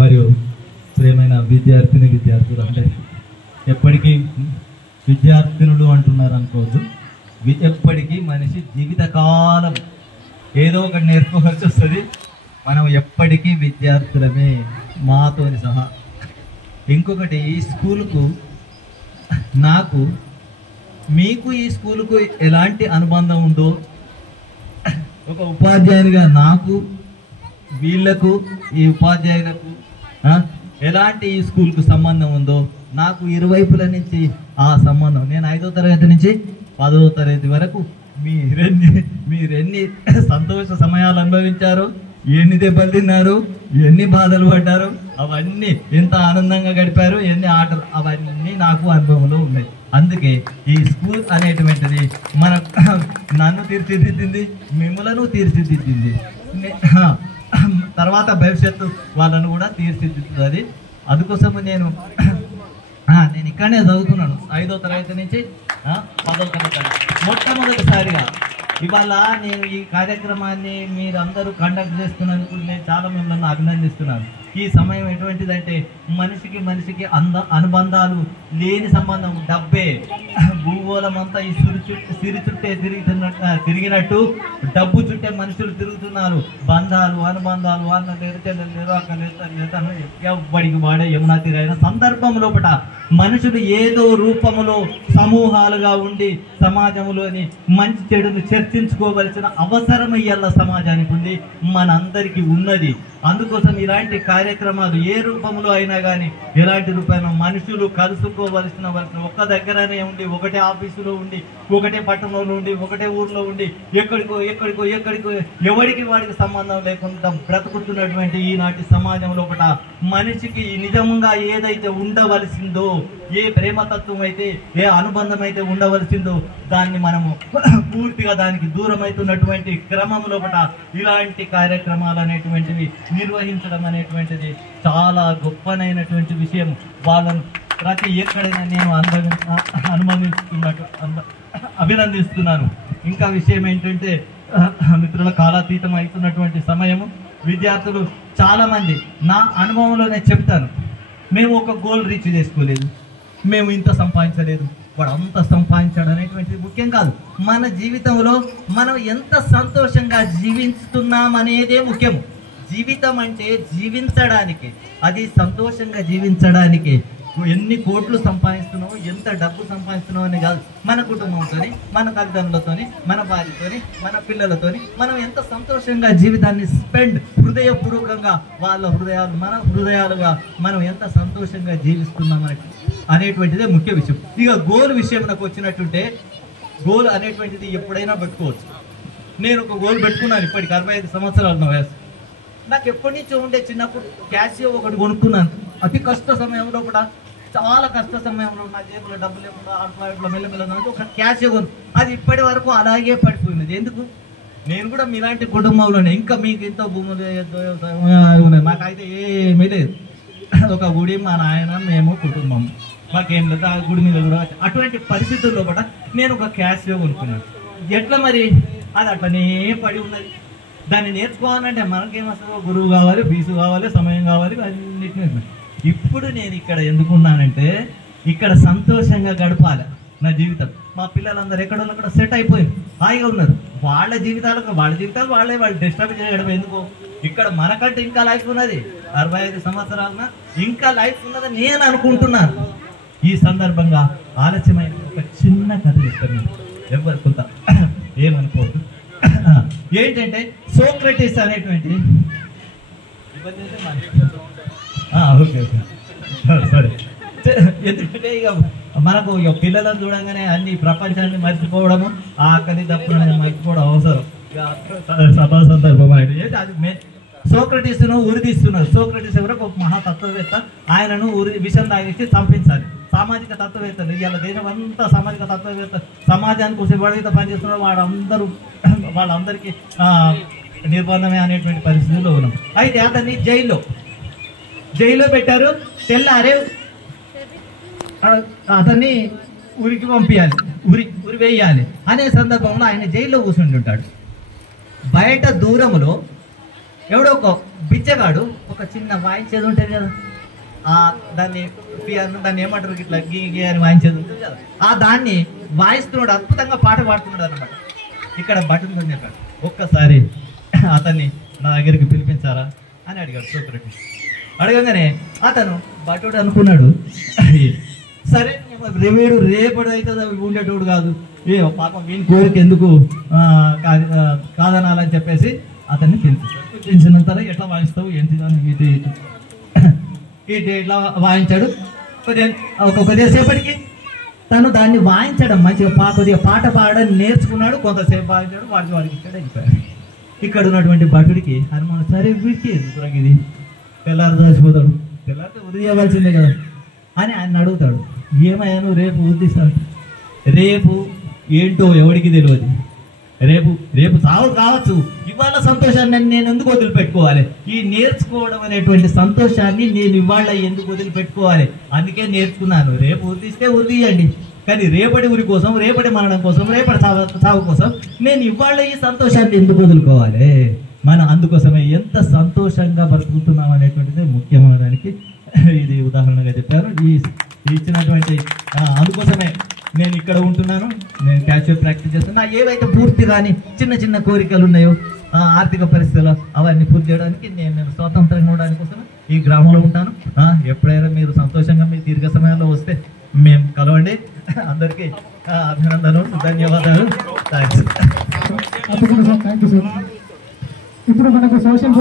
మరియు ప్రియమైన విద్యార్థులు అంటే ఎప్పటికీ విద్యార్థినులు అంటున్నారు అనుకోవద్దు. ఎప్పటికీ మనిషి జీవితకాలం ఏదో ఒకటి నేర్చుకోవాల్సి వస్తుంది. మనం ఎప్పటికీ విద్యార్థులమే, మాతోని సహా. ఇంకొకటి, ఈ స్కూలుకు నాకు మీకు ఈ స్కూలుకు ఎలాంటి అనుబంధం ఉందో, ఒక ఉపాధ్యాయునిగా నాకు వీళ్లకు ఈ ఉపాధ్యాయులకు ఎలాంటి ఈ స్కూల్కు సంబంధం ఉందో నాకు ఇరువైపుల నుంచి ఆ సంబంధం. నేను 5వ తరగతి నుంచి 10వ తరగతి వరకు మీరెన్ని సంతోష సమయాలు అనుభవించారు, ఎన్ని దెబ్బలు తిన్నారు, ఎన్ని బాధలు పడ్డారు, అవన్నీ ఎంత ఆనందంగా గడిపారు, ఎన్ని ఆటలు, అవన్నీ నాకు అనుభవంలో ఉన్నాయి. అందుకే ఈ స్కూల్ అనేటువంటిది నన్ను తీర్చిదిద్దింది, మిమ్మలను తీర్చిదిద్దింది, తర్వాత భవిష్యత్తు వాళ్ళను కూడా తీర్చిదిద్దుతుంది. అందుకోసము నేను ఇక్కడనే చదువుతున్నాను 5వ తరగతి నుంచి 10వ తరగతి. మొట్టమొదటిసారిగా ఇవాళ నేను ఈ కార్యక్రమాన్ని మీరందరూ కండక్ట్ చేస్తున్నందుకు నేను చాలా మిమ్మల్ని అభినందిస్తున్నాను. ఈ సమయం ఎటువంటిదంటే మనిషికి అనుబంధాలు లేని సంబంధం డబ్బే. భూగోళం అంతా ఈ సిరి చుట్టే తిరిగినట్టు డబ్బు చుట్టే మనుషులు తిరుగుతున్నారు. బంధాలు, అనుబంధాలు, అన్న లేరు అక్కడ ఎవ్వడికి వాడే యమునా తీరైన సందర్భం లోపల మనుషులు ఏదో రూపములో సమూహాలుగా ఉండి సమాజంలోని మంచి చెడును చర్చించుకోవలసిన అవసరం ఇయ్యాల సమాజానికి ఉంది, మనందరికీ ఉన్నది. అందుకోసం ఇలాంటి కార్యక్రమాలు ఏ రూపంలో అయినా కానీ, ఎలాంటి రూపంలో మనుషులు కలుసుకోవలసిన ఒక్క దగ్గరనే ఉండి, ఒకటే ఆఫీసులో ఉండి, ఒకటే పట్టణంలో ఉండి, ఒకటే ఊర్లో ఉండి, ఎక్కడికో ఎవరికి వాడికి సంబంధం లేకుండా బ్రతుకుతున్నటువంటి ఈనాటి సమాజం లోపల మనిషికి నిజంగా ఏదైతే ఉండవలసిందో, ఏ ప్రేమతత్వం అయితే, ఏ అనుబంధం అయితే ఉండవలసిందో దాన్ని మనము పూర్తిగా దానికి దూరం అవుతున్నటువంటి క్రమం లోపల ఇలాంటి కార్యక్రమాలు అనేటువంటివి నిర్వహించడం అనేటువంటిది చాలా గొప్పనైనటువంటి విషయం. వాళ్ళను ప్రతి ఎక్కడైనా నేను అభినందిస్తున్నాను. ఇంకా విషయం ఏంటంటే, మిత్రుల కాలాతీతం అవుతున్నటువంటి సమయము, విద్యార్థులు చాలామంది నా అనుభవంలోనే చెప్తాను, మేము ఒక గోల్ రీచ్ చేసుకోలేదు, మేము ఇంత సంపాదించలేదు, వాడు అంత సంపాదించాడు అనేటువంటిది ముఖ్యం కాదు. మన జీవితంలో మనం ఎంత సంతోషంగా జీవిస్తున్నాం అనేదే ముఖ్యము. జీవితం అంటే జీవించడానికి, అది సంతోషంగా జీవించడానికి. ఎన్ని కోట్లు సంపాదిస్తున్నావు, ఎంత డబ్బు సంపాదిస్తున్నావు అని కాదు, మన కుటుంబంతో, మన తల్లిదండ్రులతో, మన భార్యతోని, మన పిల్లలతోని మనం ఎంత సంతోషంగా జీవితాన్ని హృదయపూర్వకంగా వాళ్ళ హృదయాలు మన హృదయాలుగా మనం ఎంత సంతోషంగా జీవిస్తున్నాం అనేటువంటిదే ముఖ్య విషయం. ఇక గోల్ విషయం నాకు వచ్చినట్టుంటే, గోల్ అనేటువంటిది ఎప్పుడైనా పెట్టుకోవచ్చు. నేను ఒక గోల్ పెట్టుకున్నాను, ఇప్పటికి 45 సంవత్సరాలు నా వయసు. నాకు ఎప్పటి నుంచి ఉండే, చిన్నప్పుడు క్యాషియో ఒకటి కొనుక్కున్నాను. అతి కష్ట సమయంలో కూడా, చాలా కష్ట సమయంలో నా జేబులో డబ్బులు లేకుండా ఆడట్లో మెల్లమెల్ల ఒక క్యాషియో కొను, అది ఇప్పటి వరకు అలాగే పడిపోయినది. ఎందుకు? నేను కూడా మీలాంటి కుటుంబంలోనే, ఇంకా మీకు ఎంతో భూములు ఉన్నాయి, మాకైతే ఏమీ లేదు. ఒక గుడి, మా నాయన, మేము కుటుంబం, మాకేం లేదు. ఆ గుడి మీద కూడా అటువంటి పరిస్థితుల్లో కూడా నేను ఒక క్యాషియో కొనుక్కున్నాను. ఎట్లా మరి? అది అట్లనే పడి ఉన్నది. దాన్ని నేర్చుకోవాలంటే మనకేమొస్తుందో, గురువు కావాలి, ఫీజు కావాలి, సమయం కావాలి, అన్నిటినీ. ఇప్పుడు నేను ఇక్కడ ఎందుకున్నానంటే, ఇక్కడ సంతోషంగా గడపాలి నా జీవితం. మా పిల్లలందరూ ఎక్కడో కూడా సెట్ అయిపోయింది, హాయిగా ఉన్నారు. వాళ్ళ జీవితాలు వాళ్ళు డిస్టర్బ్ చేయడం ఎందుకు? ఇక్కడ మనకంటే ఇంకా లైఫ్ ఉన్నది. 65 సంవత్సరాలన ఇంకా లైఫ్ ఉన్నదని నేను అనుకుంటున్నాను. ఈ సందర్భంగా ఆలస్యమైన ఒక చిన్న కథ చెప్తాను, ఎవరు కొంత ఏమనుకోవద్దు. ఏంటంటే, సోక్రటీస్ అనేటువంటి ఓకే సరే, ఎందుకంటే ఇక మనకు ఇక పిల్లలను చూడంగానే అన్ని ప్రపంచాన్ని మర్చిపోవడము, ఆకలి దప్పులను మర్చిపోవడం అవసరం. సభా సందర్భం అది సోక్రటీస్ను ఉరిదీస్తున్నారు. సోక్రటీస్ ఎవరో ఒక మహాతత్వవేత్త, ఆయనను విషం తాగేసి చంపించాలి. సామాజిక తత్వవేత్తలు ఇవాళ దేశం అంతా సామాజిక తత్వవేత్త, సమాజానికి ఎవరైతే పనిచేస్తున్నారో వాళ్ళందరికీ నిర్బంధమే అనేటువంటి పరిస్థితుల్లో ఉన్నాం. అయితే అతన్ని జైల్లో పెట్టారు. తెల్లారే అతన్ని ఉరికి పంపించాలి, ఉరి వేయాలి అనే సందర్భంలో ఆయన జైల్లో కూర్చుంటుంటాడు. బయట దూరంలో ఎవడో ఒక బిచ్చగాడు ఒక చిన్న వాయించేది ఉంటుంది కదా, దాన్ని దాన్ని ఏమంటారు ఇట్లా గీ గీ అని వాయించేది ఉంటుంది కదా, దాన్ని వాయిస్తున్నాడు, అద్భుతంగా పాట పాడుతున్నాడు అనమాట. ఇక్కడ బటన్ చెప్పాడు, ఒక్కసారి అతన్ని నా దగ్గరికి పిలిపించారా అని అడిగాడు సూత్రుడు. అడగగానే అతను బటుడు అనుకున్నాడు, సరే వీడు రేపటి అయితే ఉండేటోడు కాదు, పాపం వీని కోరిక ఎందుకు కాదనాలని చెప్పేసి అతన్ని పిలిపించాడు. తర్వాత ఎట్లా వాయిస్తావు ఏంటి ఇది ఇటు ఇట్లా వాయించాడు. కొద్దిసేపటికి తను దాన్ని వాయించడం మంచిగా కొద్దిగా పాట పాడడం నేర్చుకున్నాడు. కొంతసేపు వాయించాడు, వాడికి ఇక్కడ అయిపోయాడు. ఇక్కడ ఉన్నటువంటి భటుడికి హనుమాన్ సరే వీడికి ఎందుకు ఇది తెల్లారు దాచిపోతాడు, తెల్లారితే ఉదయవలసిందే కదా అని ఆయన అడుగుతాడు. ఏమయ్యాను రేపు ఉద్దిస్తాను, రేపు ఏంటో ఎవడికి తెలియదు, రేపు చావు కావచ్చు, ఇవాళ సంతోషాన్ని నేను ఎందుకు వదిలిపెట్టుకోవాలి, ఈ నేర్చుకోవడం అనేటువంటి సంతోషాన్ని నేను ఇవాళ ఎందుకు వదిలిపెట్టుకోవాలి, అందుకే నేర్చుకున్నాను. రేపు ఉద్దిస్తే ఉద్దియండి, కానీ రేపటి ఊరి కోసం, రేపటి మరణం కోసం, రేపటి చావు కోసం నేను ఇవాళ ఈ సంతోషాన్ని ఎందుకు వదులుకోవాలి. మనం అందుకోసమే ఎంత సంతోషంగా బ్రతుకుతున్నాం అనేటువంటిది ముఖ్యమైనదానికి ఇది ఉదాహరణగా చెప్పారు. ఈ ఇచ్చినటువంటి అందుకోసమే నేను ఇక్కడ ఉంటున్నాను, నేను క్యాచువల్ ప్రాక్టీస్ చేస్తున్నా. ఏవైతే పూర్తి కానీ చిన్న చిన్న కోరికలు ఉన్నాయో ఆర్థిక పరిస్థితులు అవన్నీ పూర్తి చేయడానికి నేను స్వాతంత్రంగా ఉండడానికి కోసం ఈ గ్రామంలో ఉంటాను. ఎప్పుడైనా మీరు సంతోషంగా మీ దీర్ఘ సమయంలో వస్తే మేము కలవండి. అందరికీ అభినందనలు, ధన్యవాదాలు. థ్యాంక్స్. ఇప్పుడు మనకు సోషల్